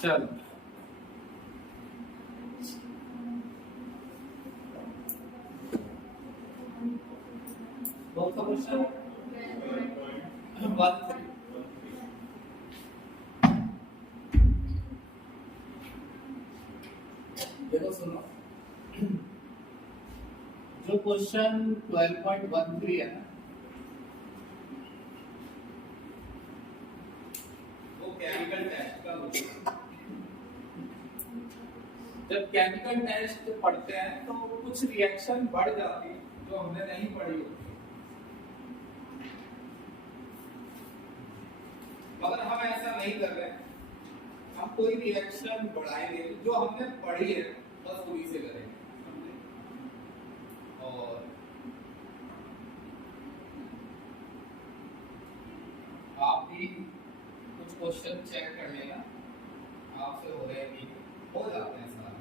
चलो कौन सा क्वेश्चन? 1 देखो सुनो, जो क्वेश्चन 12.13 है ना, वो केमिकल टेस्ट का क्वेश्चन। जब केमिकल टेस्ट पढ़ते हैं तो कुछ रिएक्शन बढ़ जाती है जो हमने नहीं पढ़ी होती, मगर हम ऐसा नहीं कर रहे हैं। हम कोई रिएक्शन बढ़ाएंगे जो हमने पढ़ी है, बस वही से करेंगे। और आप भी कुछ क्वेश्चन चेक कर लेना, आपसे हो रहे हैं कि हो जाते हैं सारे।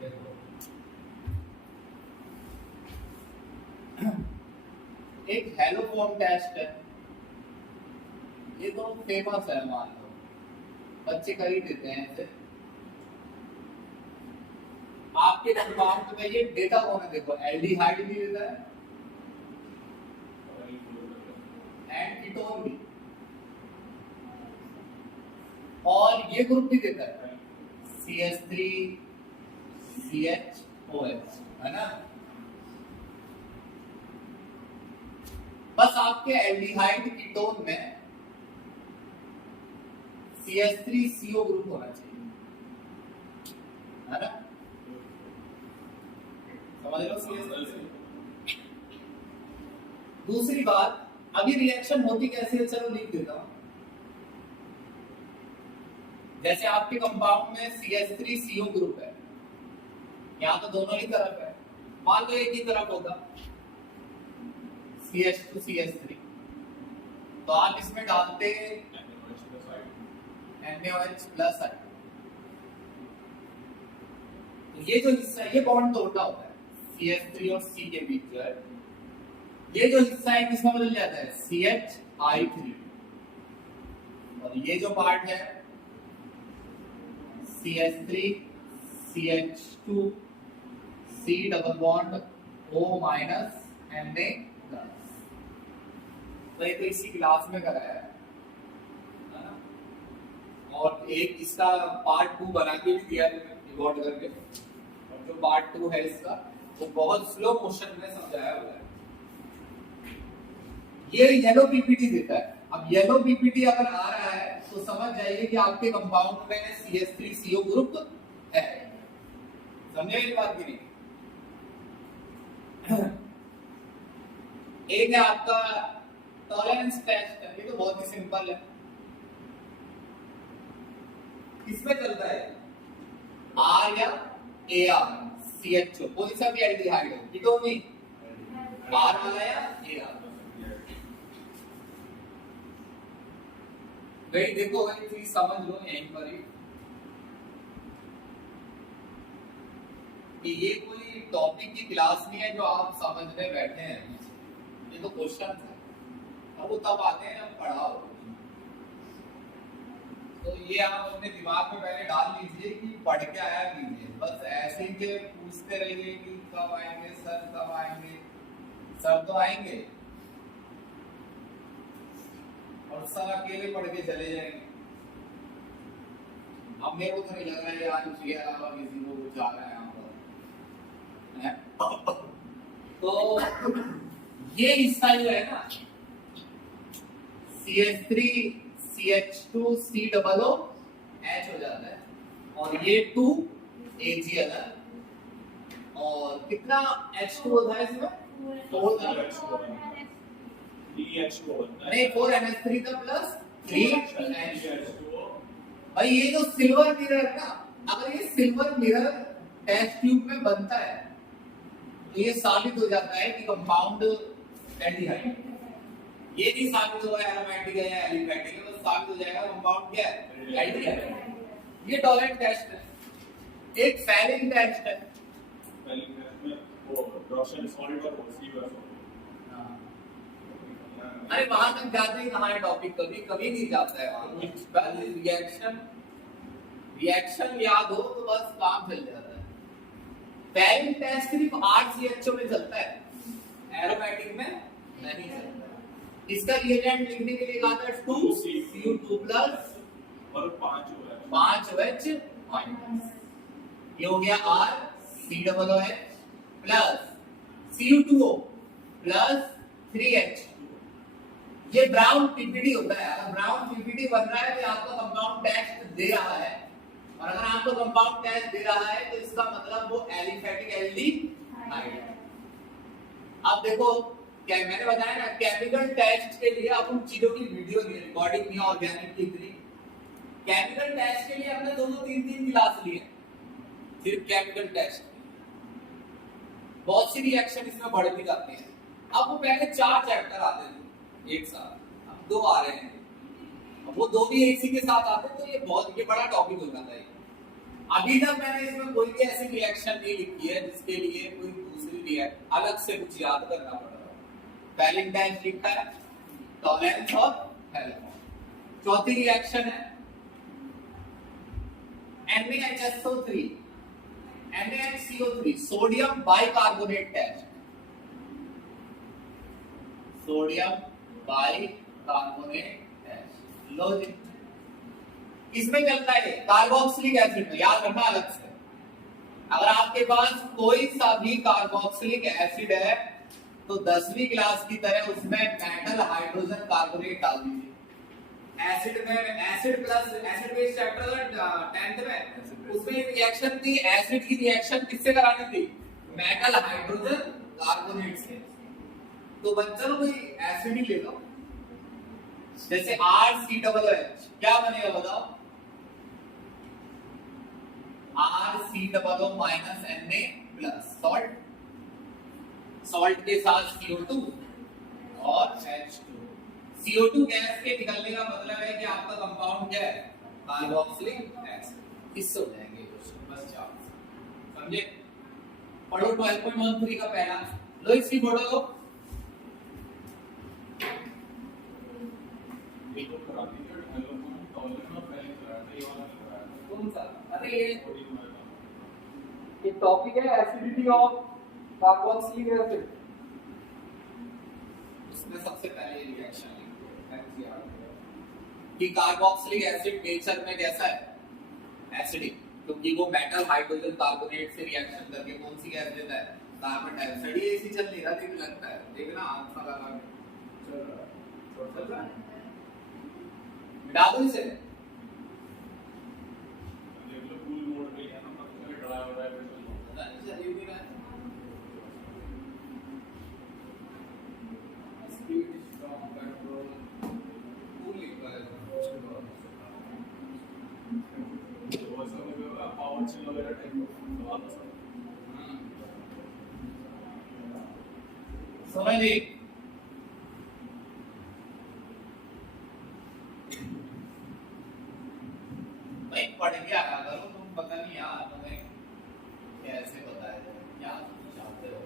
देखो एक हेलोफोन टेस्ट है, ये तो फेमस है, मान लो बच्चे कर ही देते हैं ऐसे। आपके कंपाउंड में ये डेटा कौन है? देखो एल्डिहाइड भी देता है एंड कीटोन भी, और ये ग्रुप भी देता है CH3 CHOH, है ना। बस आपके एल्डिहाइड कीटोन में CH3CO ग्रुप होना चाहिए, है ना। समझ लो CH3। दूसरी बात, अभी रिएक्शन होती कैसे है, चलो लिख देता हूं। जैसे आपके कंपाउंड में CH3CO ग्रुप है, यहां तो दोनों ही तरफ है, मान लो एक ही तरफ होगा CH2 CH3, तो आप इसमें डालते NaOH प्लस I। ये जो हिस्सा है ये बॉन्ड तोड़ना होता है CH3 और C के बीच जो है, ये जो हिस्सा है किसमें बदल जाता है CHI3, और ये जो पार्ट है CH3 CH2 C double bond O minus Na plus. तो ये तो इसी क्लास में कराया है ना, और एक इसका पार्ट 2 बना के भी दिया है रिकॉर्ड करके, और जो पार्ट 2 है इसका वो बहुत स्लो मोशन में समझाया हुआ है। ये येलो पीपीटी देता है। अब येलो पीपीटी अगर आ रहा है तो समझ जाइए कि आपके कंपाउंड में CH3CO ग्रुप है। समझे मेरी बात की नहीं? एक है आपका टॉलरेंस टेस्ट, ये तो बहुत ही सिंपल है। किसमें चलता है R या AR CHO, कोई सा भी एल्डिहाइड हो, कीटोन नहीं, R वाला या AR। भाई देखो भाई चीज समझ लो यहीं पर ही कि ये कोई टॉपिक की क्लास नहीं है जो आप समझने बैठे हैं, ये तो क्वेश्चन है। अब वो तब आते हैं जब पढ़ाओ, तो ये आप अपने दिमाग में पहले डाल लीजिए कि पढ़ के आया कीजिए, बस ऐसे ही के पूछते रहिए कि कब आएंगे सर, कब आएंगे सर, तो आएंगे और सब अकेले पढ़ के चले जाएंगे। अब मेरे को तो नहीं लग रहा है यार उसके अलावा किसी को कुछ आ रहा है यहाँ पर। तो ये हिस्सा जो है ना CH3 CH2 C double O H हो जाता है, और ये 2 AgL, और कितना H2 होता है इसमें 4 नहीं 4NH3 का प्लस 3H2। भाई ये जो सिल्वर मिरर है ना, अगर ये सिल्वर मिरर टेस्ट ट्यूब में बनता है तो ये साबित हो जाता है कि कंपाउंड एल्डिहाइड। ये नहीं साबित होगा एरोमेटिक है या एलिफेटिक है, बस साबित हो जाएगा कंपाउंड क्या है एल्डिहाइड। ये टॉलरेंस टेस्ट है। एक फेलिंग टेस्ट है, फेलिंग टेस्ट में वो ड्रॉशन सॉलिड और सीवर अरे वहां तक जाते ही कहाँ है टॉपिक, कभी कभी नहीं जाता है वहां। बस रिएक्शन याद हो तो बस काम चल जाता है। पैरिंग टेस्ट सिर्फ 8 CHO में चलता है, एरोमेटिक में नहीं चलता। इसका रिएजेंट लिखने के लिए कहा था 2Cu2 प्लस और 5OH माइनस, ये हो गया RCOOH plus Cu2O plus 3H। ये ब्राउन पीपीडी होता है। अगर ब्राउन पीपीडी बन रहा है तो आपका कंपाउंड टेस्ट दे रहा है, और अगर आपको कंपाउंड टेस्ट दे रहा है तो इसका मतलब वो एलिफेटिक एल्डिहाइड है। अब देखो क्या मैंने बताया ना, केमिकल टेस्ट के लिए अपन चीजों की वीडियो नहीं, रिकॉर्डिंग नहीं, ऑर्गेनिक की इतनी। केमिकल टेस्ट के लिए हमने 2-3 क्लास लिए सिर्फ केमिकल टेस्ट। बहुत सी रिएक्शन इसमें बढ़ भी जाती है। अब वो पहले 4 चैप्टर आते थे एक साथ, अब 2 आ रहे हैं, अब वो 2 भी एक ही के साथ आते तो ये बड़ा टॉपिक हो जाता है। अभी तक मैंने इसमें कोई भी ऐसी रिएक्शन नहीं लिखी है जिसके लिए कोई दूसरी रिएक्शन अलग से कुछ याद करना पड़ रहा है। पैलिंग टाइम लिखा है, टॉलेंस और हेलोफॉर्म। चौथी रिएक्शन है NaHSO3 NaHCO3 sodium bicarbonate test. Sodium bicarbonate test लो जी, इसमें चलता है कार्बोक्सिलिक एसिड में, याद रखना अलग से। अगर आपके पास कोई सा भी कार्बोक्सिलिक एसिड है तो 10वीं क्लास की तरह उसमें मेटल हाइड्रोजन कार्बोनेट डाल दीजिए। एसिड में acid plus acid base chapter 10th में उसमें रिएक्शन थी, एसिड की रिएक्शन किससे करानी थी? मेटल हाइड्रोजन कार्बोनेट से। तो बच्चों कोई एसिड ही ले लो, जैसे RCOOH क्या बनेगा बताओ? RCOO minus Na plus salt, salt के साथ CO2 और H2। CO2 गैस के निकलने का मतलब है कि आपका कंपाउंड क्या है? Carboxylic acid. इससे हो जाएंगे क्वेश्चन, बस 4 समझे। पढ़ो 12.13 का पहला, लो इसकी फोटो लो। कौन सा? अरे ये टॉपिक है एसिडिटी ऑफ कार्बोक्सिलिक एसिड। उसमें सबसे पहले रिएक्शन कि कार्बोक्सिलिक एसिड नेचर में कैसा है? एसिडिक, क्योंकि वो मेटल हाइड्रोजन कार्बोनेट से रिएक्शन करके कौन सी गैस देता है? Carbon dioxide. ये इसी चल नहीं रहा देख लगता है, देखना आंसर लगा चल रहा है। मिटा दो इसे, देख लो फुल मोड पे है ना, मतलब ड्राई हो रहा है चलिए भी ना स्पीड स्ट्रांग कंट्रोल फुल लिखा है वो सब पावर चिल वगैरह टाइप समझिए। भाई पढ़ गया करो तुम, पता नहीं यार तुम्हें कैसे बताया जाए, क्या चाहते हो।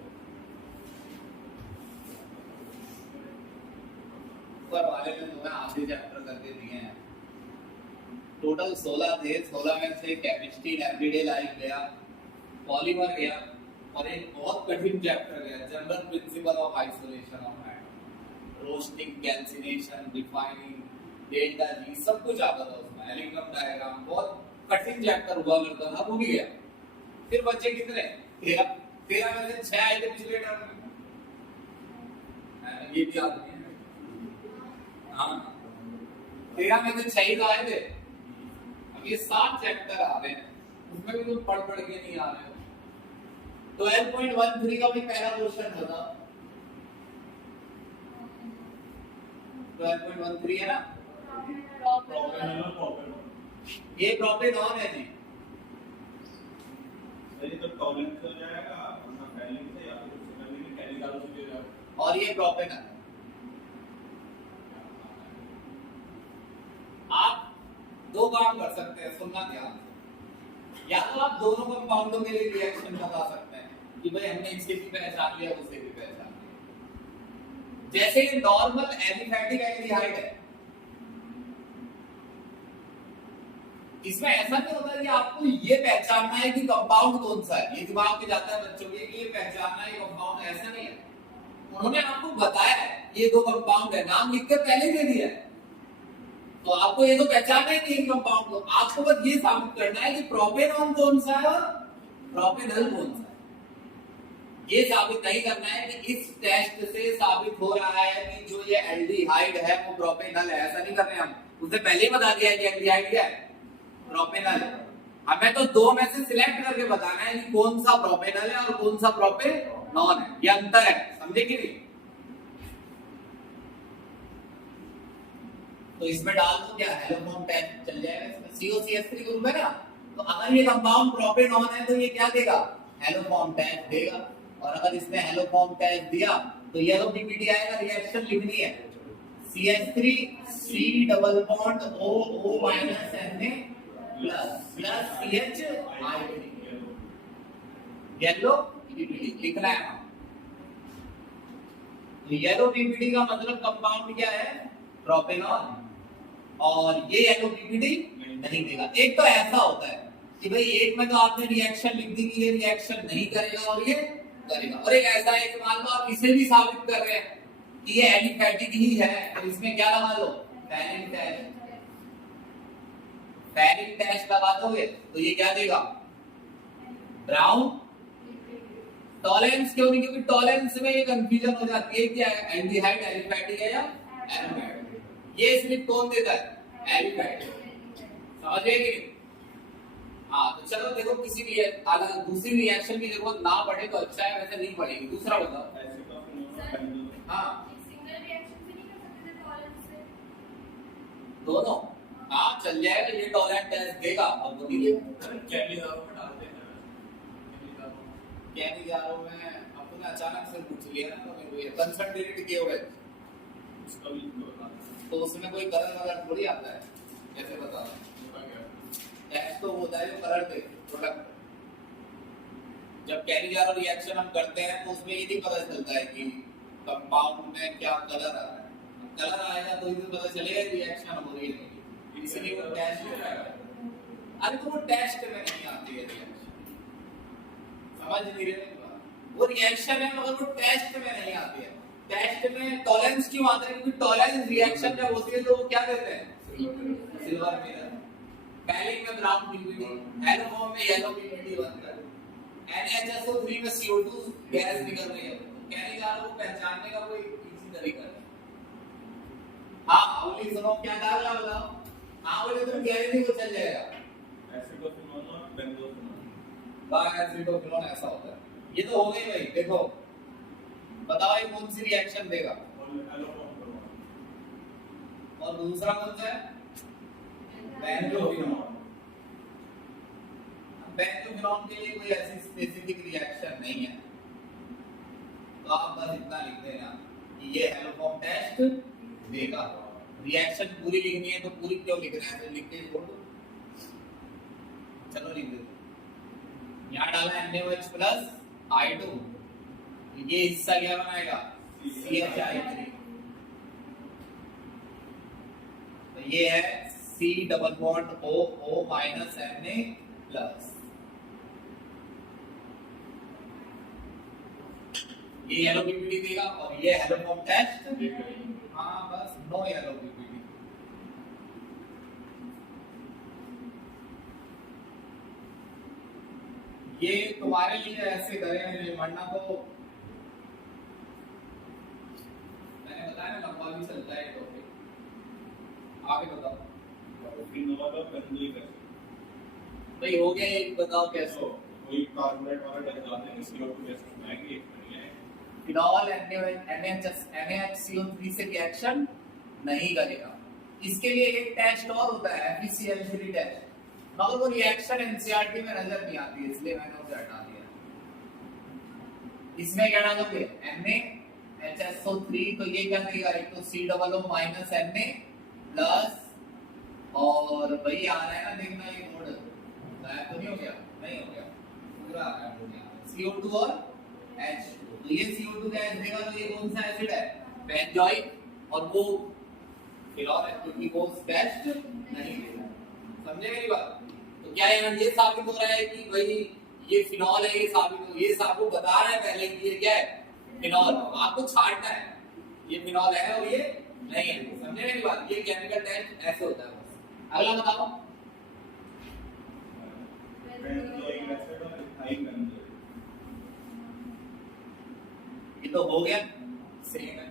ऊपर वाले ने तुम्हें आधे चैप्टर करके दिए हैं, टोटल 16 थे। 16 में से केमिस्ट्री एवरीडे लाइफ गया, पॉलीमर गया, और एक बहुत कठिन चैप्टर गया, general principle of isolation of atom, roasting, calcination, refining, delta G, सब कुछ आता था उसमें, एलिग्राम डायग्राम। बहुत कठिन चैप्टर हुआ करता था, वो भी गया। फिर बच्चे कितने? 13 में से 6 आए थे पिछले टर्म में, ये भी याद नहीं है। हाँ 13 में से 6 ही तो आए थे। अब ये 7 चैप्टर आ रहे हैं, उसमें भी तुम पढ़ के नहीं आ रहे हो। 12.13 का भी पहला क्वेश्चन बता। 12.13 है ना, ये प्रोपेनॉन है जी। तो टॉलेंस हो जाएगा, वरना पैलिंग से या फिर उससे पहले भी केमिकल से दे जाएगा, और ये प्रोपेनॉन। आप 2 काम कर सकते हैं, सुनना ध्यान से। या तो आप दोनों कंपाउंडों के लिए रिएक्शन बता सकते हैं कि भाई हमने इसे भी पहचान लिया, उसे भी पहचान लिया। जैसे ये नॉर्मल एलिफैटिक एल्डिहाइड है, इसमें ऐसा नहीं होता कि आपको ये पहचानना है कि कंपाउंड कौन सा है, ये दिमाग में जाता है बच्चों के कि ये पहचानना है कंपाउंड, ऐसा नहीं है। उन्होंने आपको बताया है ये दो कंपाउंड है, नाम लिख के पहले दे दिया है, तो आपको ये तो पहचानना ही नहीं कंपाउंड को, आपको बस ये साबित करना है कि प्रोपेनॉन कौन सा है और प्रोपेनॉल कौन सा है। ये साबित नहीं करना है कि इस टेस्ट से साबित हो रहा है कि जो ये एल्डिहाइड है वो प्रोपेनॉल है, ऐसा नहीं कर रहे हम, उसने पहले ही बता दिया है कि एल्डिहाइड क्या है, प्रोपेनॉल है। हमें तो दो में से सिलेक्ट करके बताना है कि कौन सा प्रोपेनॉल है और कौन सा प्रोपेनॉन है, ये अंतर है, समझे कि नहीं। तो इसमें डाल दो क्या, हेलोफॉर्म टेस्ट चल जाएगा, इसमें COCH3 ग्रुप है ना, तो अगर ये कंपाउंड प्रोपेनॉन है तो ये क्या देगा, हेलोफॉर्म टेस्ट देगा, और अगर इसने हेलोफॉर्म टेस्ट दिया तो ये तो पीपीटी आएगा, रिएक्शन लिखनी है CH3 C double bond O minus Na plus CH yellow PPT लिखना है। येलो पीपीटी का मतलब कंपाउंड क्या है, प्रोपेनॉल, और ये येलो पीपीटी नहीं देगा। एक तो ऐसा होता है कि भाई एक में तो आपने रिएक्शन लिख दी कि ये रिएक्शन नहीं करेगा और ये करेगा, और एक ऐसा है कि मान लो आप इसे भी साबित कर रहे हैं कि ये एलिफैटिक ही है, तो इसमें क्या लगा दो, फैरिन टेस्ट, फैरिन टेस्ट लगा दोगे तो ये क्या देगा, ब्राउन। टॉलरेंस क्यों नहीं, क्योंकि टॉलरेंस में ये कंफ्यूजन हो जाती है कि एल्डिहाइड एलिफैटिक है या एरोमेटिक, ये स्लिप कौन देता है, एलिफैटिक, समझ गए कि नहीं। हाँ तो चलो देखो, किसी भी अलग दूसरी रिएक्शन की जरूरत ना पड़े तो अच्छा है, वैसे नहीं पड़ेगी। दूसरा बताओ। हाँ दोनों, हाँ चल जाएगा, ये टॉलरेंट टेस्ट देगा और वो नहीं देगा। कैनिजारो में अपने अचानक से पूछ लिया ना, तो मेरे को ये कंसंट्रेटेड किए हुए तो उसमें कोई कलर वगैरह थोड़ी आता है, कैसे बता, टेस्ट तो होता है जो कलर दे प्रोडक्ट। जब कैनिजारो रिएक्शन हम करते हैं तो उसमें ये नहीं पता चलता है कि कंपाउंड में क्या कलर आ रहा है, कलर आएगा तो इसे पता चलेगा रिएक्शन हो रही है, इसलिए वो टेस्ट हो जाएगा। अरे तो वो टेस्ट में नहीं आती है रिएक्शन, समझ नहीं रहे, वो रिएक्शन है मगर वो टेस्ट में नहीं आती है। टेस्ट में टॉलरेंस क्यों आता है, क्योंकि टॉलरेंस रिएक्शन जब होती है तो वो क्या देते हैं, सिल्वर मिरर, पैलिक में ब्राउन पीपीटी, हेलोफॉर्म में येलो पीपीटी बनता है, NHSO3 में CO2 गैस निकल रही है, कैनिजारो को पहचानने का कोई इजी तरीका है। हाँ अवली सुनो क्या डालना बताओ, हाँ बोले तो गैरेंटी को चल जाएगा, एसिडोफिनोन और बेंजोफिनोन, एसिडोफिनोन ऐसा होता है। ये तो हो गई भाई, देखो बताओ ये कौन सी रिएक्शन देगा, और दूसरा कौन सा है, बेंजोफिनोन। बेंजोफिनोन के लिए कोई ऐसी स्पेसिफिक रिएक्शन नहीं है, तो आप बस इतना लिख देना कि ये हेलोफॉर्म टेस्ट देगा। रिएक्शन पूरी लिखनी है तो पूरी क्यों लिख रहे हैं, तो लिख के छोड़ दो, चलो लिख दो। यहाँ डाला NaOH प्लस I2, ये हिस्सा क्या बनाएगा, CHI3, तो ये है C double bond O minus Na plus, ये येलो पीपीटी देगा और ये हेलोफॉर्म टेस्ट, हाँ बस नो येलो पीपीटी। ये तुम्हारे लिए ऐसे करें, वरना तो मैंने बताया ना लंबा भी चलता है टॉपिक, आगे बताओ फिनोल और बेंजोइक एसिड, भाई हो गया, एक बताओ कैसे, कोई कार्बोनेट वाला डाल देते हैं, CO2 गैस बनाएंगे, एक नहीं है फिनॉल NaHCO3 से रिएक्शन नहीं करेगा। इसके लिए एक टेस्ट और होता है FeCl3 टेस्ट, मगर वो रिएक्शन एनसीईआरटी में नजर नहीं आती, इसलिए मैंने उसे हटा दिया। इसमें क्या डालोगे, NaHSO3, तो ये क्या देगा, एक तो COO माइनस Na प्लस, और वही आ रहा है ना, देखना ये मोड गायब तो नहीं हो गया, नहीं हो गया, पूरा गायब हो गया, CO2 और H2, तो ये CO2 गैस देगा, तो ये कौन सा एसिड है, बेंजोइक और वो फिनॉल है क्योंकि वो टेस्ट नहीं देगा। समझे मेरी बात? तो क्या यहाँ ये साबित हो रहा है कि भाई ये फिनॉल है, ये आपको बता रहा है पहले कि ये क्या है, फिनॉल। आपको छांटना है ये फिनॉल है और ये नहीं है। समझे मेरी बात? ये केमिकल टेस्ट ऐसे होता है बस। अगला बताओ। बेंजोइक एसिड और इथाइल बेंजोइक। ये तो हो गया, सेम है।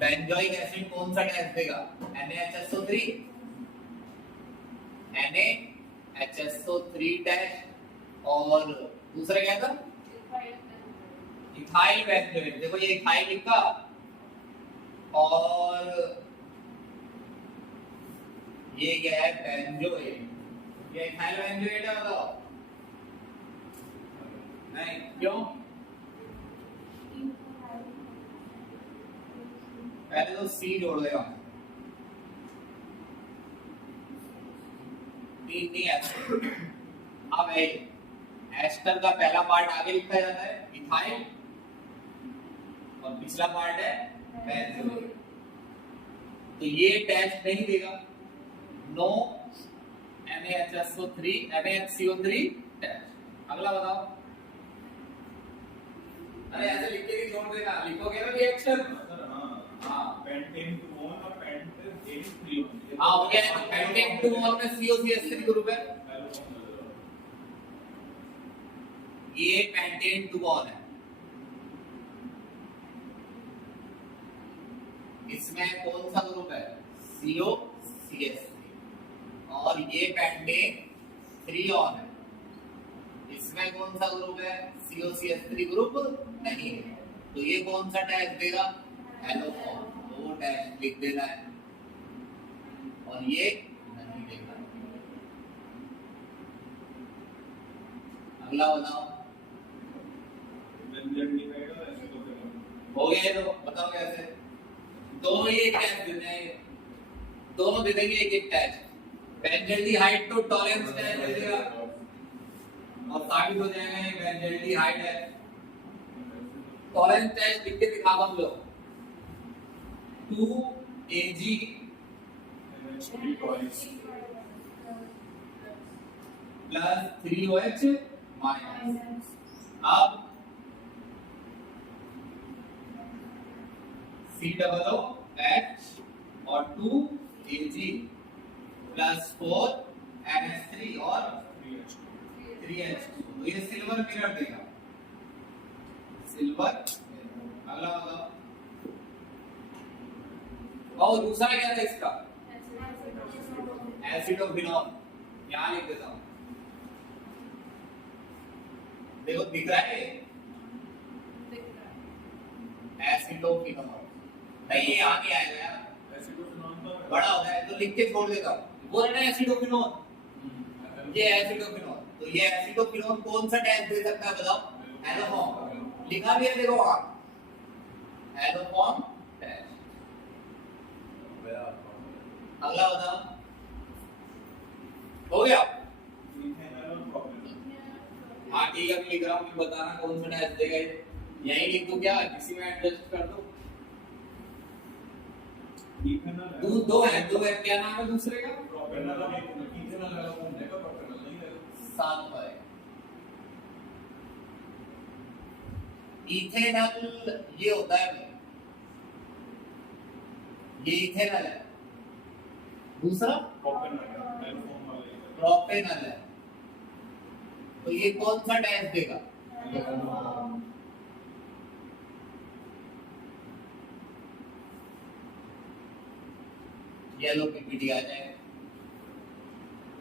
बेंजोइक एसिड कौन सा गैस देगा? NaHSO3 NaHSO3 डैश और दूसरा क्या था? Ethyl benzoate. देखो ये इथाइल लिखा और ये क्या है? बेंजोएट। ये इथाइल बेंजोएट है, बताओ। नहीं, क्यों? पहले तो सी जोड़ देगा, तीन नहीं है। अब है एस्टर का पहला पार्ट आगे लिखा जाता है इथाइल और पिछला पार्ट है बेंजोइक। तो ये टेस्ट नहीं देगा, नो NaHSO3 टेस्ट। अगला बताओ। अरे ऐसे लिख के नहीं छोड़ देना, लिखोगे ना रिएक्शन। हाँ पेंटेन टू वन और पेंटेन 3 हाँ हो गया। तो पेंटेन टू वन में COCH3 ग्रुप है, ये पेंटेन टू वन है। इसमें कौन सा ग्रुप है? COCH3। और ये पेंटेन 3 ऑन है, इसमें कौन सा ग्रुप है? COCH3 ग्रुप नहीं है। तो ये कौन सा टैग देगा? एलोफॉर्म। तो वो टैग लिख देना है और ये नहीं देगा। अगला बताओ। हो गया? तो बताओ कैसे। दोनों ये टैग देते हैं, दोनों दे देंगे एक एक टैग। बेंजल्डिहाइड तो टॉलरेंस टैग दे देगा और साबित हो जाएगा ये बेंजल्डिहाइड है। टॉलरेंस टेस्ट लिख के दिखा हम लोग। 2Ag plus 3OH minus. अब COOH और 2Ag प्लस 4NH3 और 3H2। तो ये सिल्वर मिरर देगा, सिल्वर। अगला बताओ। और दूसरा क्या था इसका? एसिडोफिनॉल। यहां लिख देता हूं, देखो दिख रहा है एसिडोफिनॉल। नहीं ये यहां नहीं आएगा यार, एसिडोफिनॉल बड़ा होता है तो लिख के छोड़ देता हूं। बोल रहे एसिडोफिनॉल, ये एसिडोफिनॉल। तो ये एसिडोफिनॉल कौन सा टैग दे सकता है बताओ? एलोफॉर्म। लिखा भी है देखो वहां, एलोफॉर्म टैग। अगला बताओ। हो गया? हाँ ठीक है, लिख रहा हूँ कि बताना कौन सा टैग देगा। यही लिख दो क्या, किसी में एडजस्ट कर दो। दो है, क्या नाम है दूसरे का? सात पर इथेनॉल ये होता है, ये इथेनॉल है। दूसरा प्रोपेनॉल है। तो ये कौन सा डैश देगा? येलो पीपीटी आ जाएगा।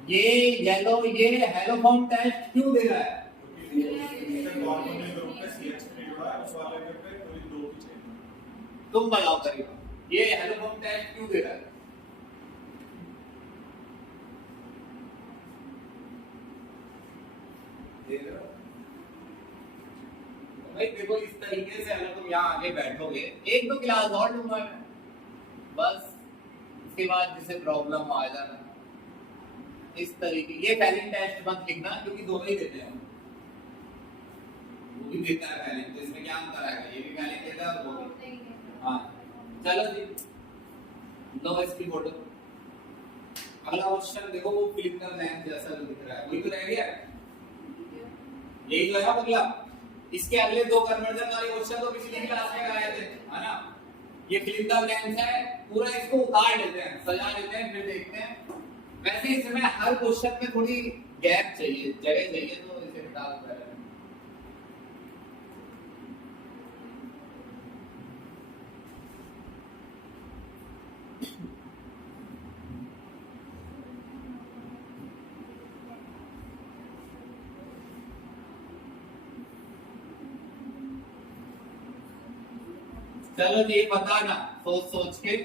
ये येलो, ये हेलोफॉर्म टेस्ट क्यों दे रहा है? तुम बताओ करीब, ये हेलोफॉर्म टेस्ट क्यों दे रहा है? भाई देखो इस तरीके से अगर तुम यहाँ आगे बैठोगे, एक दो क्लास और लूंगा मैं बस, उसके बाद जिसे प्रॉब्लम आ जाना। इस तरीके ये फैलिंग टेस्ट मत लिखना क्योंकि दोनों ही देते हैं, वो भी देता है फैलिंग। तो इसमें क्या अंतर आएगा? ये भी फैलिंग देता है और वो भी। हाँ चलो जी, नो इसकी फोटो। अगला क्वेश्चन देखो, वो फिल्म का लैंप जैसा जो दिख रहा है वही तो रह गया, यही तो है ना अगला। इसके अगले दो कन्वर्जन वाले क्वेश्चन तो पिछली क्लास में कराए थे, है ना। ये फिल्म का लेंस है, पूरा इसको उतार लेते हैं, सजा लेते हैं, फिर देखते हैं। वैसे इसमें हर क्वेश्चन में थोड़ी गैप चाहिए, जगह चाहिए, तो इसे हटा दो पहले। चलो जी, बताना सोच सोच के।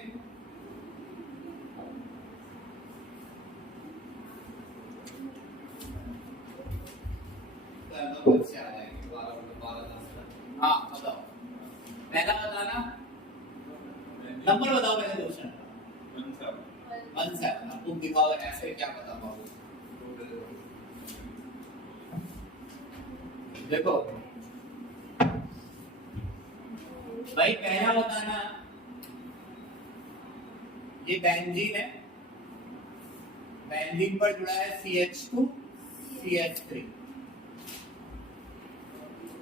हाँ बताओ, पहला बताना, नंबर बताओ पहले क्वेश्चन। 17। अब तुम दिखाओ ऐसे क्या बता पाओगे। देखो भाई, पहला बताना, ये बेंजीन है, बेंजीन पर जुड़ा है CH2 CH3,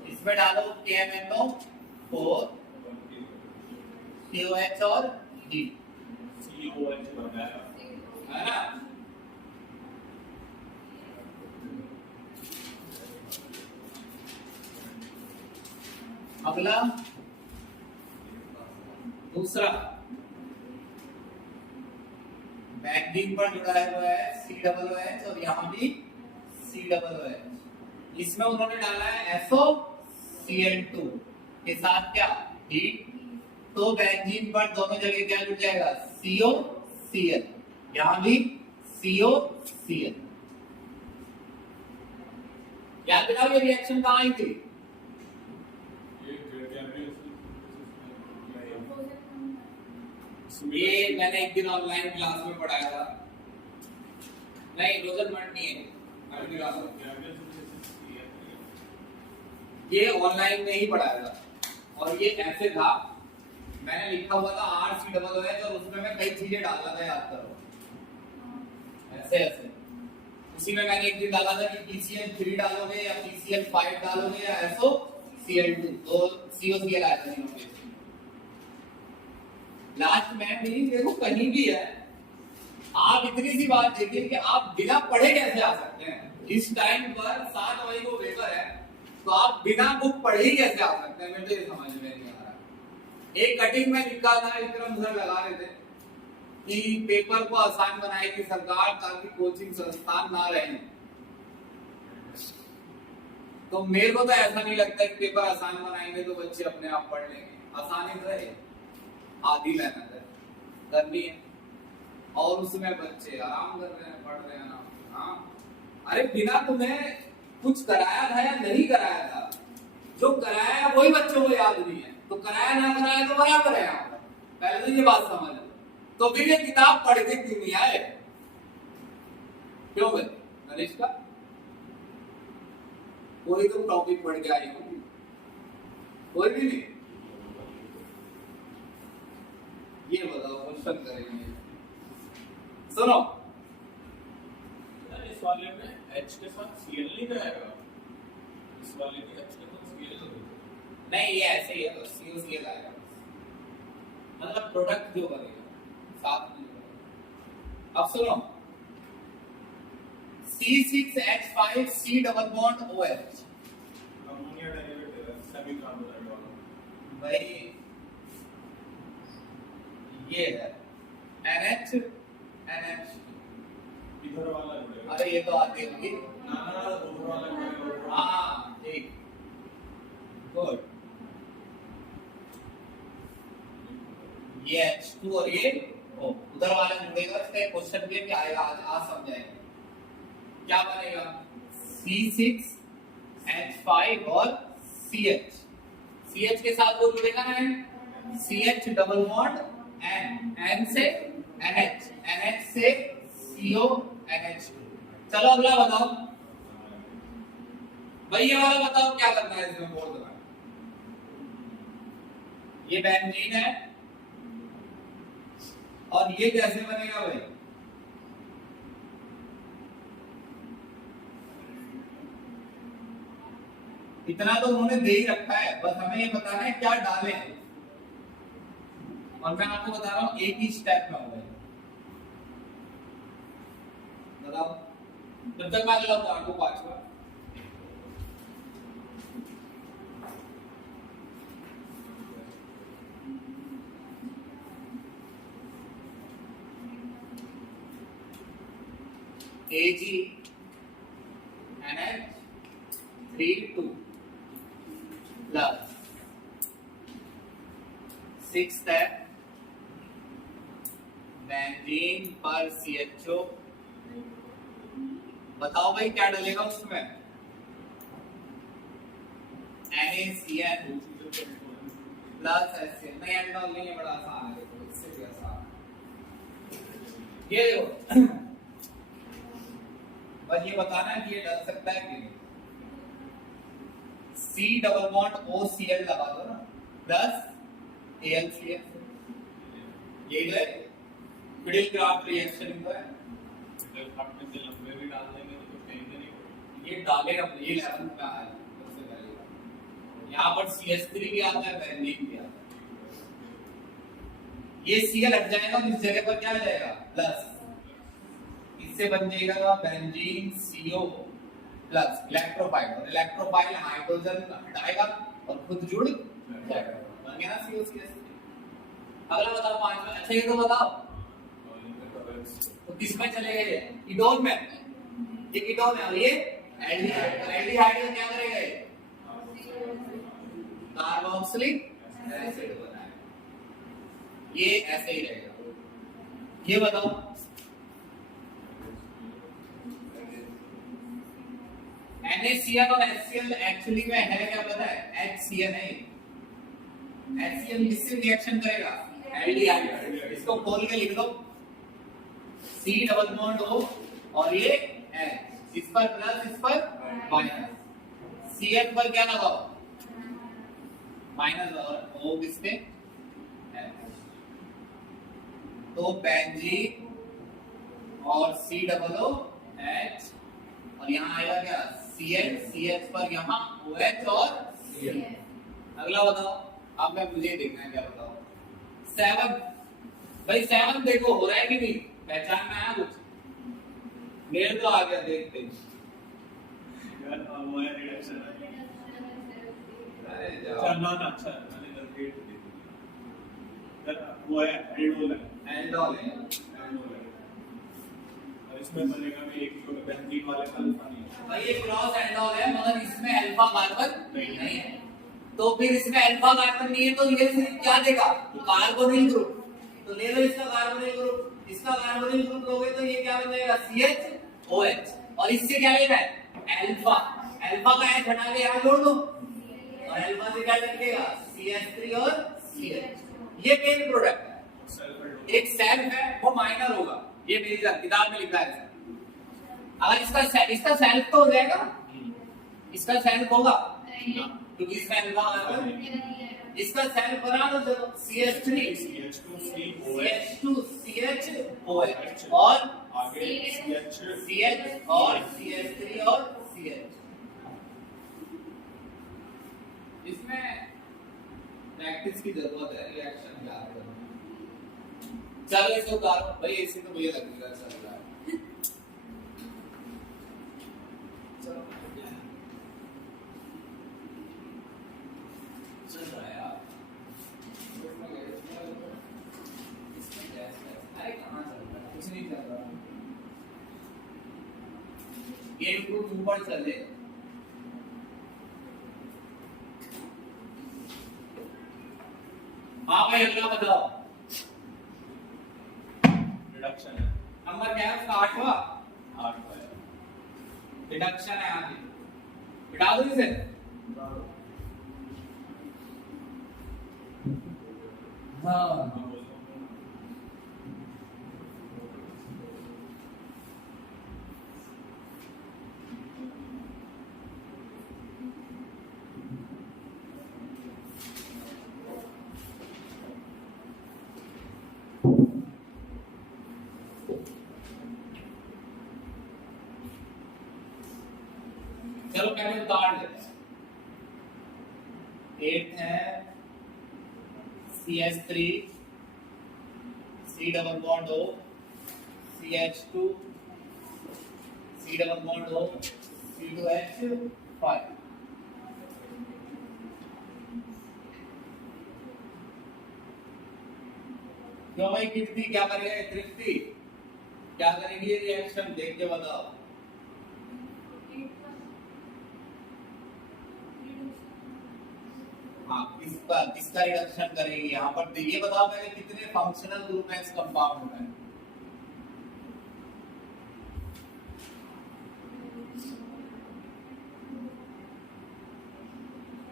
इसमें डालो KMnO4 COH और D, है ना। अगला दूसरा, बेंजीन पर जुड़ा हुआ है COOH और यहाँ भी COOH। इसमें उन्होंने डाला है SOCl2 के साथ क्या, हीट। तो बेंजीन पर दोनों जगह क्या जुड़ जाएगा, COCl, यहाँ भी COCl। याद दिलाओ ये रिएक्शन कहाँ आई थी, ये मैंने एक दिन ऑनलाइन क्लास में पढ़ाया था। नहीं, रोजरमंड नहीं है, अभी क्लास में ये ऑनलाइन में ही पढ़ाया था। और ये ऐसे था, मैंने लिखा हुआ था RCOOH और उसमें मैं कई चीजें डाल रहा था, याद करो ऐसे ऐसे। उसी में मैंने एक दिन डाला था कि PCl3 डालोगे या PCl5 डालोगे या SOCl2, तो COCl आया था तीनों में। लास्ट में भी देखो कहीं भी है, आप इतनी सी बात देखिए कि आप बिना पढ़े कैसे आ सकते हैं। इस टाइम पर 7 मई को पेपर है, तो आप बिना बुक पढ़े ही कैसे आ सकते हैं, मुझे समझ में नहीं आ रहा। एक कटिंग में लिखा था, विक्रम सर लगा रहे थे कि पेपर को आसान बनाएगी सरकार ताकि कोचिंग संस्थान ना रहे। तो मेरे को तो ऐसा नहीं लगता कि पेपर आसान बनाएंगे तो बच्चे अपने आप पढ़ लेंगे। आसानी तो है, आधी मेहनत है, करनी है, और उसमें बच्चे आराम कर रहे हैं, पढ़ रहे हैं ना। हाँ, अरे बिना तुम्हें कुछ कराया था या नहीं कराया था, जो कराया वही बच्चों को याद नहीं है, तो कराया ना कराया तो बराबर है। यहाँ पर पहले तो ये बात समझ लो। तो फिर ये किताब पढ़ के क्यों नहीं आए, क्यों भाई नरेश का कोई तो टॉपिक पढ़ के आई होगी, कोई भी नहीं। ये बताओ क्वेश्चन करेंगे, सुनो। इस वाले में H के साथ Cl नहीं रहेगा, इस वाले में H के साथ Cl नहीं, ये ऐसे ही है, तो COCl आएगा, मतलब प्रोडक्ट जो बनेगा साथ में। अब सुनो, C6H5C double bond OH, ammonia derivative है, सेमी कार्बोनाइल वाला भाई ये है NH NH, इधर वाला जुड़ेगा। अरे ये तो आती होगी ना ना, उधर वाला जुड़ेगा। हाँ ठीक, गुड। ये H2 और ये O उधर वाला जुड़ेगा, इसका क्वेश्चन भी आएगा, आज समझाएंगे क्या बनेगा। C6H5 और CH, CH के साथ वो जुड़ेगा ना, CH double bond N, N से NH, NH से CO NH2। चलो अगला बताओ भाई, ये वाला बताओ क्या करना है इसमें, बोल दो। ये बेंजीन है, और ये कैसे बनेगा भाई? इतना तो उन्होंने दे ही रखा है, बस हमें ये बताना है क्या डालें। और मैं आपको बता रहा हूं एक ही स्टेप में होगा। बताओ जब तक मैं अगला बता आपको पांचवा। AgNH32 plus 6 step बेंजीन पर CHO। बताओ भाई क्या डलेगा उसमें? NaCN plus HCl। नहीं एल्कोहल नहीं है, बड़ा आसान है, देखो इससे भी आसान। ये देखो बस ये बताना है कि ये डल सकता है कि नहीं। C डबल बॉन्ड OCl लगा दो ना, प्लस AlCl। ये जो है मिडिल क्राफ्ट रिएक्शन हुआ है। मिडिल क्राफ्ट में से लंबे भी डाल देंगे तो कुछ कहेंगे नहीं। ये डालेगा, ये 11 का है सबसे पहले। यहाँ पर CH3 भी आता है, बेंजीन भी आता है। ये Cl हट जाएगा तो इस जगह पर क्या आ जाएगा? प्लस। इससे बन जाएगा बेंजीन CO प्लस इलेक्ट्रोफाइल, और इलेक्ट्रोफाइल हाइड्रोजन हटाएगा और खुद जुड़ जाएगा, बन गया ना COCH3। अगला बताओ पांचवा। अच्छा ये तो बताओ तो किसमें चलेगा? ये कीटोन में। ये कीटोन है और ये एल्डिहाइड। एल्डिहाइड का क्या करेगा? ये कार्बोक्सिलिक एसिड बनाएगा। ये ऐसे ही रहेगा। ये बताओ NaCl और HCl एक्चुअली में है क्या पता है? HCl है। HCl किससे रिएक्शन करेगा? एल्डिहाइड। इसको खोल के लिख दो, C डबल बॉन्ड O और ये H, इस पर प्लस इस पर माइनस। CH पर क्या लगाओ? माइनस, और O किस पे? तो बेंजीन और C डबल O H, और यहाँ आएगा क्या? CH। CH पर यहाँ OH और CH। अगला बताओ। अब मैं मुझे देखना है क्या बताओ। 7 भाई 7 देखो हो रहा है कि नहीं? पहचान में आया कुछ? मेरे तो आ गया, देखते हैं। यार वो है रिडक्शन। अरे जाओ। चलना ना, अच्छा मैंने गलती कर दी। यार वो है एल्डोल है। एल्डोल है। एल्डोल है। और इसमें बनेगा भी एक जो बेंजीन वाले का अल्फा नहीं है। भाई ये क्रॉस एल्डोल है, मगर इसमें अल्फा कार्बन नहीं नहीं है। तो फिर इसमें अल्फा कार्बन नहीं है तो ये सिर्फ क्या देगा? Carbonyl group. तो ले लो इसका कार्बोनिल ग्रुप। इसका कार्बोनिल ग्रुप लोगे तो ये क्या बन जाएगा? CHOH। और इससे क्या लेना है? अल्फा। अल्फा का H हटा के यहाँ जोड़ दो, और अल्फा से क्या लगेगा? CH3 और CH। ये मेन प्रोडक्ट है। एक सेल्फ है, वो माइनर होगा। ये मेरी किताब में लिखा है। अगर इसका सेल्फ तो हो जाएगा, इसका सेल्फ होगा क्योंकि इसमें अल्फा कार्बन। इसका सेल्फ बना दो चलो, CH3 CH2CHOH और आगे CH और CH3 और CH। इसमें प्रैक्टिस की जरूरत है, रिएक्शन याद करना। चलो इसको उतारो भाई, इससे तो मुझे लगेगा चल रहा है। चल रहा है यार। अरे कहाँ चल रहा है? कुछ नहीं चल रहा। गेम को ऊपर चले। हाँ भाई अगला बताओ। रिडक्शन है। नंबर क्या है उसका? 8वां। 8वां है। रिडक्शन है आगे। बिठा दो इसे। हाँ चलो पहले उतार लेते हैं। 8 है CH3 C double bond O CH2 C double bond O C2H5। क्यों भाई कीर्ति क्या करेगा? तृप्ति क्या करेगी ये रिएक्शन देख के बताओ। हाँ किसका रिडक्शन करेगी यहाँ पर? ये बताओ पहले कितने फंक्शनल ग्रुप है इस कंपाउंड में?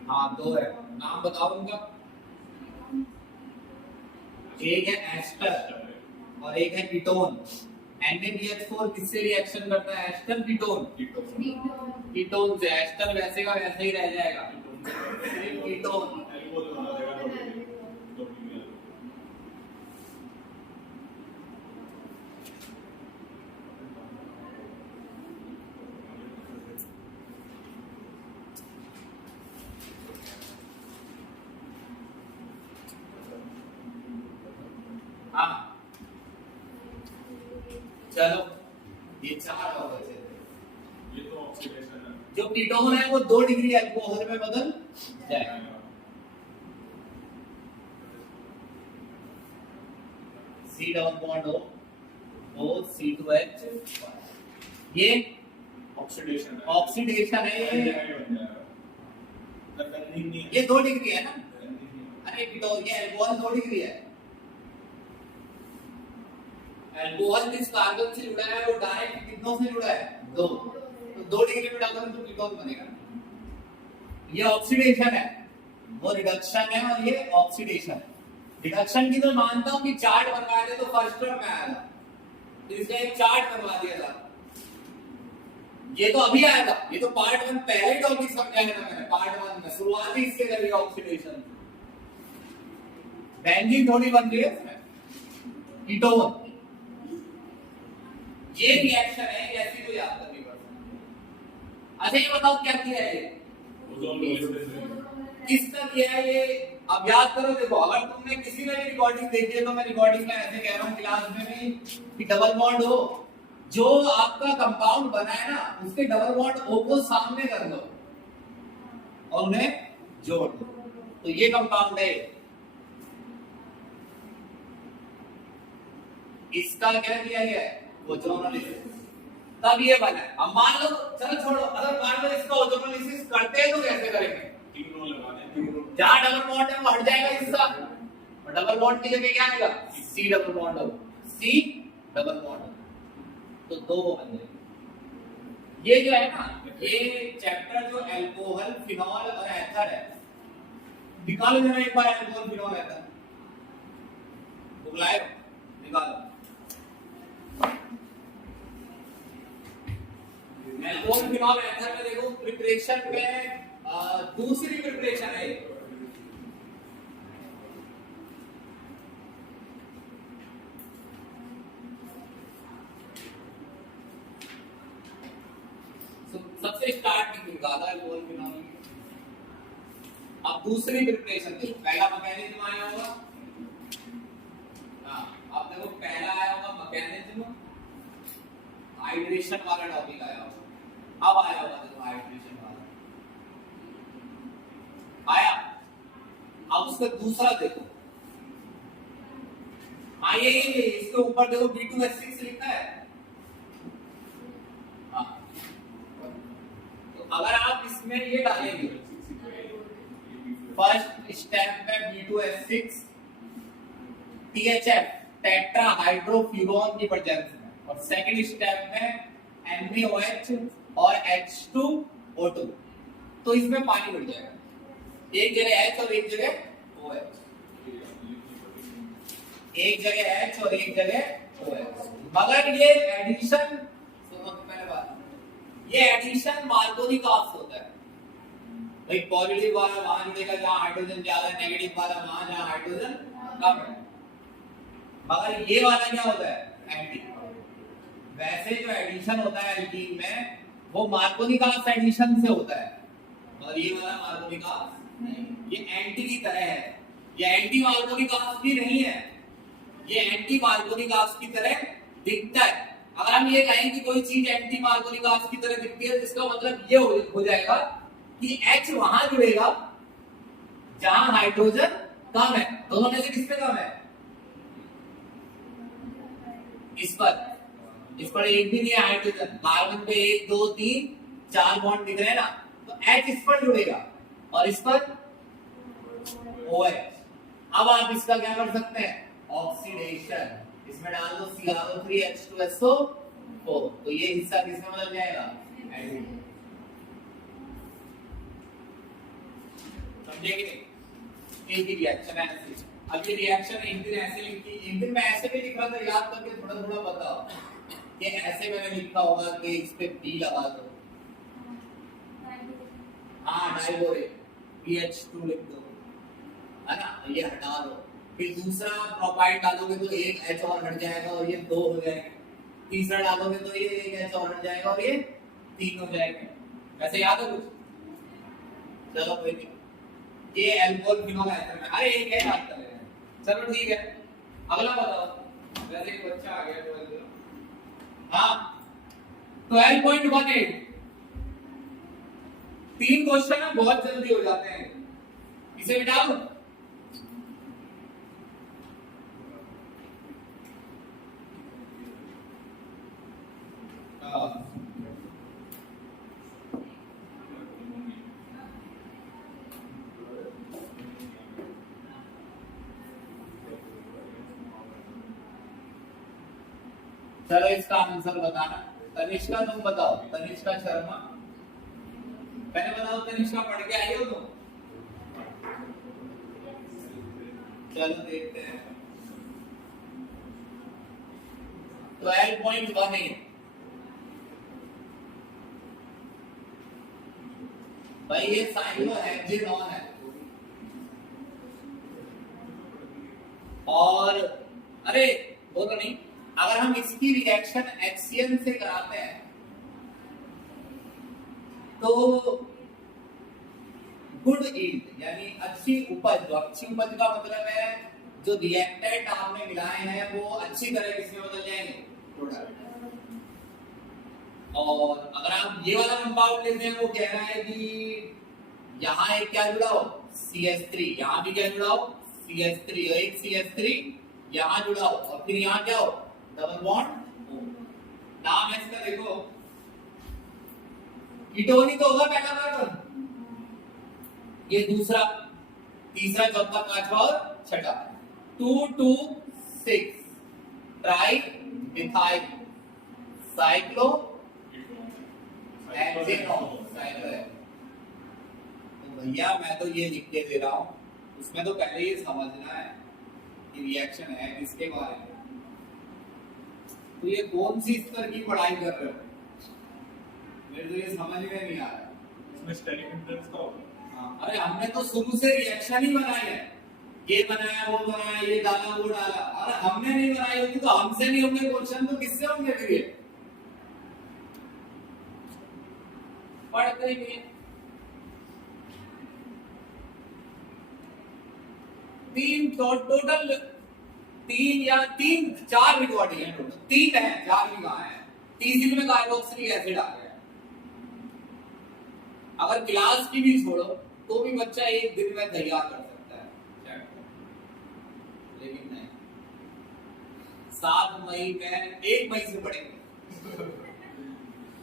हाँ 2 है। नाम बताओ उनका। एक है एस्टर और एक है कीटोन। NaBH4 किससे रिएक्शन करता है? Ester ketone. कीटोन से। एस्टर वैसे का वैसे ही रह जाएगा, सिर्फ कीटोन। हाँ चलो ये 4 और बचे थे। ये तो ऑक्सीडेशन है। जो कीटोन है वो 2 डिग्री अल्कोहल में बदल जाएगा। C double bond O C2H। ये ऑक्सीडेशन है। ऑक्सीडेशन है ये 2 डिग्री है ना? अरे कीटोन ये अल्कोहल 2 डिग्री है। अल्कोहल जिस कार्बन से जुड़ा है वो डायरेक्ट कितनों से जुड़ा है? 2। तो 2 डिग्री में डालकर तो कीटोन बनेगा। ये ऑक्सीडेशन है, वो रिडक्शन है और ये ऑक्सीडेशन। रिडक्शन की तो मानता हूं कि चार्ट बनवाए थे तो फर्स्ट टर्म में आया था, तो इसका एक चार्ट बनवा दिया था। ये तो अभी आया था, ये तो पार्ट 1 पहले टॉपिक समझाया था मैंने। पार्ट 1 में शुरुआत ही इससे करेगा ऑक्सीडेशन। बेंजीन थोड़ी बन रही है इसमें, कीटोन। ये रिएक्शन है, ऐसी तो याद करनी पड़ती। अच्छा ये बताओ क्या किया है ये? किसका किया है ये? अब याद करो। देखो अगर तुमने किसी ने भी रिकॉर्डिंग देखी है तो मैं रिकॉर्डिंग में ऐसे कह रहा हूँ क्लास में भी कि डबल बॉन्ड हो, जो आपका कंपाउंड बना है ना उसके डबल बॉन्ड O को सामने कर दो और उन्हें जोड़ दो, तो ये कंपाउंड है। इसका क्या किया गया है? ओजोनोलिसिस। तब ये बना है। अब मान लो, चलो छोड़ो, अगर मान लो इसका ओजोनोलिसिस करते हैं तो कैसे करेंगे? तीनों लगा दें। जहां डबल बॉन्ड है वो हट जाएगा हिस्सा, और डबल बॉन्ड की जगह क्या आएगा? C डबल बॉन्ड हो, C डबल बॉन्ड। तो 2 बन जाएंगे। ये जो है ना, ये चैप्टर जो अल्कोहल, फिनॉल और एथर है, निकालो जरा एक बार अल्कोहल, फिनॉल, एथर बुलाए, निकालो। अल्कोहल, फिनॉल, एथर में देखो प्रिपरेशन में दूसरी प्रिपरेशन है। सबसे स्टार्टिंग निकाला अल्कोहल, फिनॉल। अब दूसरी प्रिपरेशन देखो। पहला मैकेनिज्म आया होगा, हाँ अब देखो पहला आया होगा मैकेनिज्म, हाइड्रेशन वाला टॉपिक आया होगा। अब आया होगा देखो हाइड्रेशन वाला आया। अब उसका दूसरा देखो, हाँ ये इसके ऊपर देखो B2H6 लिखा है। हाँ तो अगर आप इसमें ये डालेंगे फर्स्ट स्टेप में B2H6 THF टेट्रा हाइड्रोफ्यूरॉन की प्रेजेंस में, और सेकंड स्टेप में NaOH और H2O2, तो इसमें पानी बढ़ जाएगा। एक जगह H और एक जगह OH, एक जगह H और एक जगह OH। मगर ये एडिशन, सुनो पहले बात, ये एडिशन मार्कोनी-कास्ट होता है। भाई पॉजिटिव वाला वहां जुड़ेगा जहां हाइड्रोजन ज्यादा है, नेगेटिव वाला वहां जहां हाइड्रोजन कम है। मगर ये वाला क्या होता है? एंटी। वैसे जो एडिशन होता है एल्कीन में वो मार्कोनिकास एडिशन से होता है, और ये वाला मार्कोनिकास नहीं, ये एंटी की तरह है, ये एंटी मार्कोनिकास भी नहीं है, ये एंटी मार्कोनिकास की तरह दिखता है। अगर हम ये कहें कि कोई चीज एंटी मार्कोनिकास की तरह दिखती है तो इसका मतलब ये हो जाएगा कि H वहां जुड़ेगा जहां हाइड्रोजन कम है। दोनों में से किस पे कम है? इस पर एक भी नहीं है हाइड्रोजन, कार्बन पे 1 2 3 4 बॉन्ड दिख रहे हैं ना, तो H इस पर जुड़ेगा और इस पर OH। अब आप इसका क्या कर सकते हैं? ऑक्सीडेशन, इसमें डाल दो CrO3 H2SO4, तो ये हिस्सा किसमें बदल जाएगा? समझे कि नहीं? एक ही रिएक्शन है ऐसे। अब ये रिएक्शन एक दिन ऐसे लिखी, एक दिन मैं ऐसे भी लिख रहा था, याद करके थोड़ा थोड़ा बताओ। ये ऐसे मैंने लिखा होगा कि इस पे B लगा दो, हाँ डाइबोरेट BH2 लिख दो, है ना, ये हटा दो। फिर दूसरा प्रोपाइड डालोगे तो एक H और हट जाएगा और ये 2 हो जाएगा, तीसरा डालोगे तो ये एक H और हट जाएगा और ये 3 हो जाएगा। ऐसे याद है कुछ? चलो कोई नहीं, ये एल्कोहल फिनोल एथर में, अरे एक है याद कर लेना, चलो ठीक है। अगला बताओ, वैसे एक बच्चा आ गया 12 हाँ 12.18, 3 क्वेश्चन है, बहुत जल्दी हो जाते हैं, इसे मिटा दो। चलो इसका आंसर बताना। तनिष्का तुम बताओ, तनिष्का शर्मा, पहले बताओ तनिष्का पढ़ के आई हो तुम? चलो देखते हैं। 12.18 भाई ये साइक्लोहेक्सेनॉन है, और अरे वो तो नहीं, अगर हम इसकी रिएक्शन HCl से कराते हैं तो गुड ईल्ड यानी अच्छी उपज, जो अच्छी उपज का मतलब है जो रिएक्टेंट आपने मिलाए हैं वो अच्छी तरह किसमें बदल जाएंगे? प्रोडक्ट। और अगर आप ये वाला कंपाउंड लेते हैं वो कह रहा है कि यहाँ एक क्या जुड़ा हो? CH3, यहाँ भी क्या जुड़ा हो? CH3, और एक CH3 यहाँ जुड़ा हो, और फिर यहाँ क्या हो? Double bond. नाम है इसका देखो, कीटोन ही तो होगा पहला कार्बन, ये दूसरा, तीसरा, चौथा, पांचवा और छठा। 2,2,6 ट्राई मिथाइल साइक्लो हेक्सेनॉन। तो भैया मैं तो ये लिख के दे रहा हूं, उसमें तो पहले ये समझना है कि रिएक्शन है किसके बारे में। तो ये कौन सी स्तर की पढ़ाई कर रहे हो? मेरे तो ये समझ में नहीं आ रहा। इसमें स्टेरिक हिंड्रेंस का होगा। अरे हमने तो शुरू से रिएक्शन ही बनाई है, ये बनाया वो बनाया, ये डाला वो डाला। अरे हमने नहीं बनाई होती तो हमसे नहीं होंगे क्वेश्चन, तो किससे होंगे फिर? ये पढ़ते ही नहीं। 3 टोटल 3 या 4 रिकॉर्डिंग है टोटल, 3 है, 4 भी कहां है? तीसरी में कार्बोक्सिलिक एसिड आ गया। अगर क्लास की भी छोड़ो तो भी बच्चा एक दिन में तैयार कर सकता है, लेकिन नहीं। 7 मई में 1 मई से पढ़ेंगे,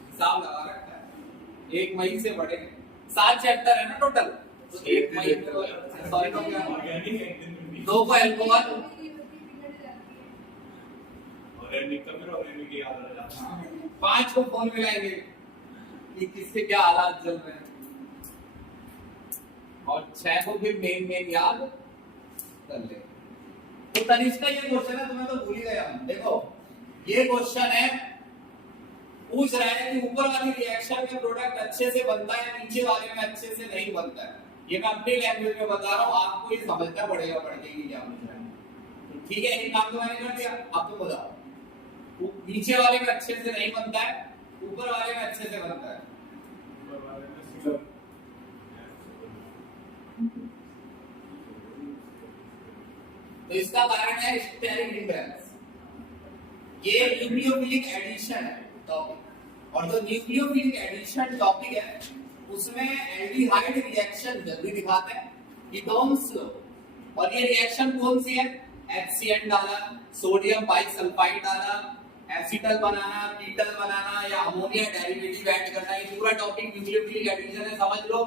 हिसाब लगा रखा है, 1 मई से पढ़ेंगे। 7 चैप्टर है ना टोटल, तो 1 मई सॉरी तो क्या, ऑर्गेनिक एक दिन में 2 को अल्कोहल, ऑर्गेनिक का फिर ऑर्गेनिक की याद आ जाता है। 5 को फोन मिलाएंगे कि किसके क्या हालात चल रहे हैं, और 6 को फिर मेन याद कर ले। तो तनिष्का ये क्वेश्चन है, तुम्हें तो भूल ही गया हम। देखो ये क्वेश्चन है, पूछ रहा है कि ऊपर वाली रिएक्शन में प्रोडक्ट अच्छे से बनता है, नीचे वाले में अच्छे से नहीं बनता है। ये मैं अपनी लैंग्वेज में बता रहा हूँ, आपको ये समझना पड़ेगा पढ़ के कि क्या पूछ रहा है। तो ठीक है, एक काम तो मैंने कर दिया, अब तुम बताओ। नीचे वाले में अच्छे से नहीं बनता है ऊपर वाले में अच्छे से बनता है। ऊपर वाले में सिंगल तो इसका कारण है स्टेरिक डिफरेंस। ये न्यूक्लियोफिलिक एडिशन है टॉपिक, और जो न्यूक्लियोफिलिक एडिशन टॉपिक है उसमें एल्डिहाइड रिएक्शन जल्दी दिखाते हैं कीटोन्स, और ये रिएक्शन कौन सी है? HCN डाला, सोडियम बाइसल्फाइड डाला, एसिटल बनाना, कीटल बनाना या अमोनिया डेरिवेटिव ऐड करना, ये पूरा टॉपिक न्यूक्लियोफिलिक एडिशन है। समझ लो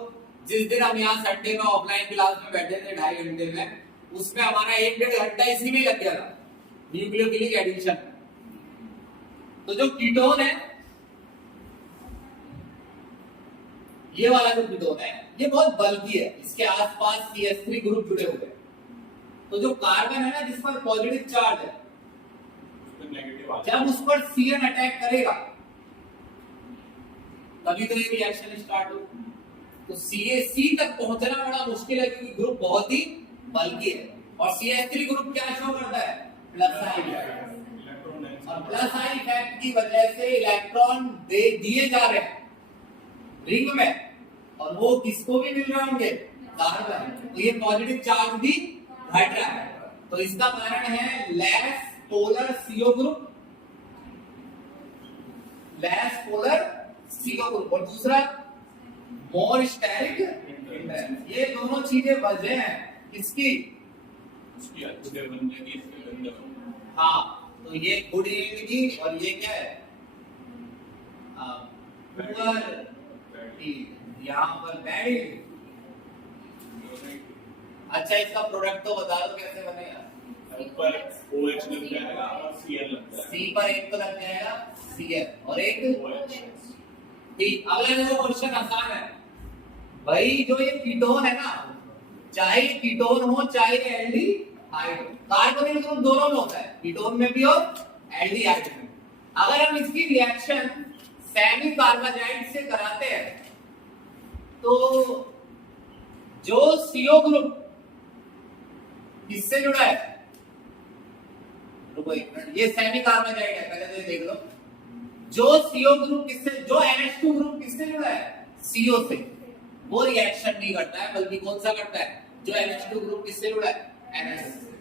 जिस दिन हम यहाँ संडे में ऑफलाइन क्लास में बैठे थे 2.5 घंटे में, उसमें हमारा 1-1.5 घंटा इसी में लग गया था न्यूक्लियोफिलिक एडिशन। तो जो कीटोन है, ये वाला जो कीटोन है ये बहुत बल्की है, इसके आसपास CH3 ग्रुप जुड़े हुए हैं। तो जो कार्बन है ना जिस पर पॉजिटिव चार्ज है, नेगेटिव आ जब उस पर CN अटैक करेगा तभी तो ये रिएक्शन स्टार्ट हो। तो CH3 तक पहुंचना बड़ा मुश्किल है क्योंकि ग्रुप बहुत ही बल्की है, और CH3 ग्रुप क्या शो करता है? प्लस आई इफेक्ट, और प्लस आई इफेक्ट की वजह से इलेक्ट्रॉन दिए जा रहे हैं रिंग में, और वो किसको भी मिल रहे होंगे? कार्बन। तो ये पॉजिटिव चार्ज भी घट रहा है। तो इसका कारण है less polar CO group, less polar CO group, और दूसरा मोर स्टेरिक इंटरेस्ट। ये दोनों चीजें वजह हैं किसकी? उसकी अच्छे बनने की, इसके गंदे बनने की। हाँ, तो ये गुड एंड की, और ये क्या है? पुअर, यहाँ पर बैड। अच्छा, इसका प्रोडक्ट तो बता दो कैसे बनेगा? ऊपर OH लग जाएगा और Cl लग जाएगा। C पर एक तो लग जाएगा Cl और एक OH। ठीक। अगला देखो क्वेश्चन आसान है भाई, जो ये कीटोन है ना, चाहे कीटोन हो चाहे एल्डिहाइड हो, कार्बोनिल ग्रुप दोनों में होता है, कीटोन में भी और एल्डिहाइड में। अगर हम इसकी रिएक्शन सेमी कार्बाजाइड से कराते हैं तो जो CO ग्रुप किससे जुड़ा है? रुको एक मिनट, ये सेमी कार्बाजाइड है, पहले तो ये देख लो। जो CO ग्रुप किससे, जो NH2 ग्रुप किससे जुड़ा है? CO से। वो रिएक्शन नहीं करता है, बल्कि कौन सा करता है? जो NH2 ग्रुप किससे जुड़ा है? NH से।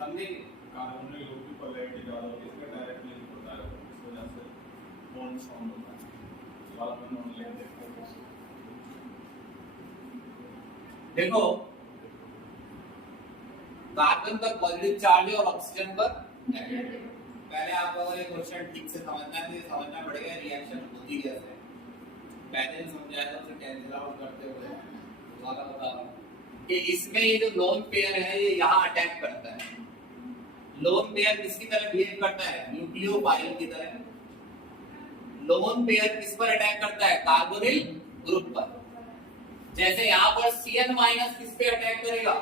समझे? कार्बन में लोग की पोलैरिटी ज्यादा होती है, इसका डायरेक्टली नहीं पता है, इस वजह से बॉन्ड फॉर्म होता है। कार्बन नॉन लेंथ देखो, कार्बन पर पॉजिटिव चार्ज है और ऑक्सीजन पर नेगेटिव। पहले आप अगर ये क्वेश्चन ठीक से समझना है तो ये समझना पड़ेगा रिएक्शन होती कैसे है। पहले ही समझाया था, उसे कैंसिल आउट करते हुए दोबारा बता रहा हूं कि इसमें ये जो लोन पेयर है ये यहाँ अटैक करता है। लोन पेयर किसकी तरह बिहेव करता है? न्यूक्लियोफाइल की तरह। लोन पेयर किस पर अटैक करता है? कार्बोनिल ग्रुप पर। जैसे यहाँ पर CN- किस पे अटैक करेगा?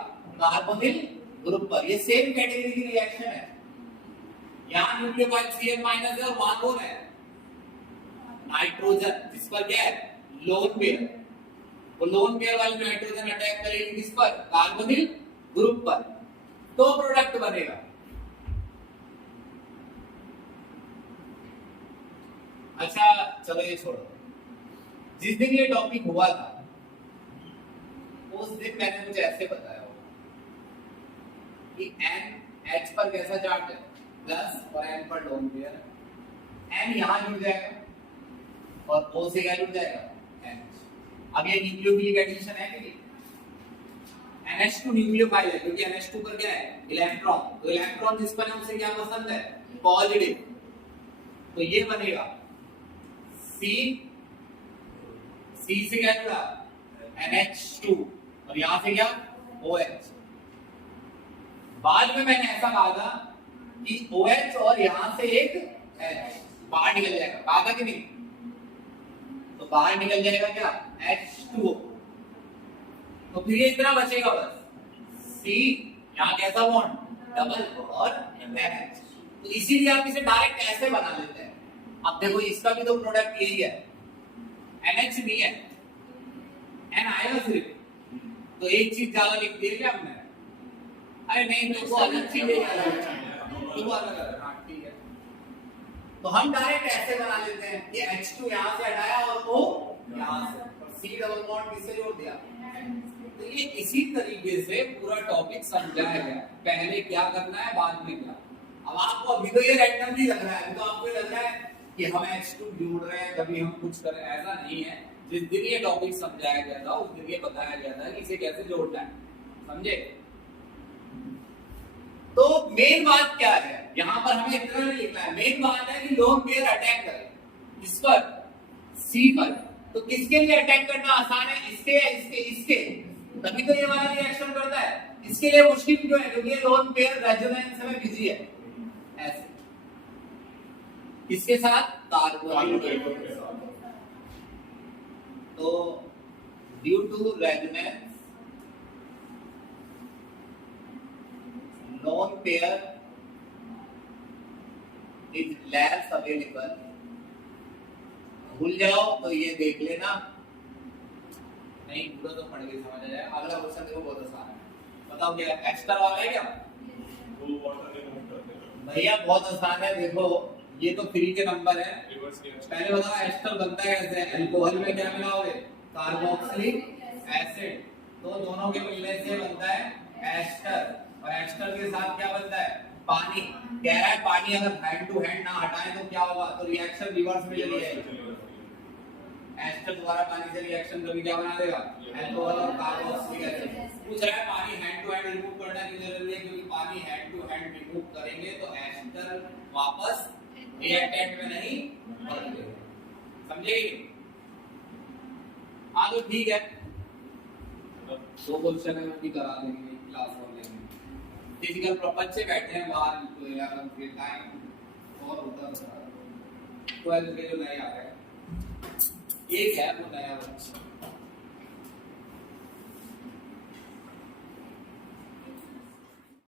कार्बोनिल ग्रुप पर। ये सेम कैटेगरी की रिएक्शन है। यहाँ न्यूक्लियोफाइल CN- है और वहां कौन है? नाइट्रोजन, जिस पर क्या है? Lone pair. वो लोन पेयर वाली नाइट्रोजन अटैक करेगी किस पर? कार्बोनिल ग्रुप पर। तो प्रोडक्ट बनेगा। अच्छा चलो ये छोड़ो। जिस दिन ये टॉपिक हुआ था उस दिन मैंने कुछ ऐसे बताया होगा कि NH पर कैसा चार्ज है? प्लस, और N पर लोन पेयर। N यहां जुड़ जाएगा और O से क्या जुड़ जाएगा? NH। अब ये न्यूक्लियोफिलिक एडिशन है कि नहीं? NH2 न्यूक्लियोफाइल है क्योंकि NH2 पर क्या है? इलेक्ट्रॉन। तो इलेक्ट्रॉन जिस पर है उसे क्या पसंद है? पॉजिटिव। तो ये बनेगा C से क्या जुड़ा? NH2, और यहां से क्या? OH। बाद में मैंने ऐसा कहा था कि OH और यहां से एक H बाहर निकल जाएगा, कहा था कि नहीं? तो बाहर निकल जाएगा क्या? H2O। तो फिर ये इतना बचेगा बस C, यहां कैसा बॉन्ड? डबल, और NH। तो इसीलिए आप इसे डायरेक्ट ऐसे बना लेते हैं। अब देखो इसका भी तो प्रोडक्ट यही है, NH नहीं है, N आएगा सिर्फ। तो एक चीज ज्यादा लिख दी क्या हमने? अरे नहीं, तो वो अलग चीज है, तो वो अलग अलग। हाँ ठीक है। तो हम डायरेक्ट ऐसे बना लेते हैं, ये H2 यहां से हटाया और O यहां से, और C डबल बॉन्ड किससे जोड़ दिया। तो ये इसी तरीके से पूरा टॉपिक समझाया गया, पहले क्या करना है बाद में क्या। अब आपको अभी तो ये रैंडमली लग रहा है, अभी तो आपको लग रहा है कि हम H2 जोड़ रहे हैं, कभी हम कुछ कर रहे हैं, ऐसा नहीं है। जिस दिन ये टॉपिक समझाया गया था उस दिन ये बताया गया था कि इसे कैसे जोड़ना है, समझे। तो मेन बात क्या है, यहां पर हमें इतना नहीं लिखना है, मेन बात है कि लोन पेयर अटैक करें किस पर, सी पर। तो किसके लिए अटैक करना आसान है, इसके या इसके, तभी तो ये वाला रिएक्शन करता है। इसके लिए मुश्किल क्यों है, क्योंकि ये लोन पेयर रेजोनेंस में बिजी है। ऐसे किसके साथ, कार्बोनिल के साथ। तो due to resonance lone pair is less available। भूल जाओ तो ये देख लेना, नहीं पूरा तो पढ़ के समझ आ जाएगा। अगला क्वेश्चन देखो, बहुत आसान है, बताओ क्या एक्स्ट्रा वाला है क्या। वो वाटर रिमूव करते हैं भैया बहुत आसान है, देखो ये तो फ्री के नंबर है। Reverse reaction. पहले बताओ एस्टर बनता है कैसे, अल्कोहल में क्या मिलाओगे, कार्बोक्सिलिक एसिड, तो दोनों के मिलने से बनता है एस्टर, और एस्टर के साथ क्या बनता है, पानी। कह रहा है पानी अगर हैंड टू हैंड ना हटाएं तो क्या होगा, तो रिएक्शन रिवर्स में चली जाएगी। एस्टर द्वारा पानी से रिएक्शन कभी क्या बना देगा, अल्कोहल और कार्बोक्सिलिक एसिड। पूछ रहा है पानी हैंड टू हैंड रिमूव करना की जरूरत है, क्योंकि पानी हैंड टू हैंड रिमूव करेंगे तो एस्टर वापस रिएक्टेंट में नहीं बदलेगा, समझेगी। हाँ तो ठीक है, दो क्वेश्चन है भी करा देंगे क्लास और लेंगे। फिजिकल प्रपंच से बैठे हैं बाहर, तो 11 के टाइम और होता है 12 के जो नए आ रहे हैं, एक है वो नया बच्चा।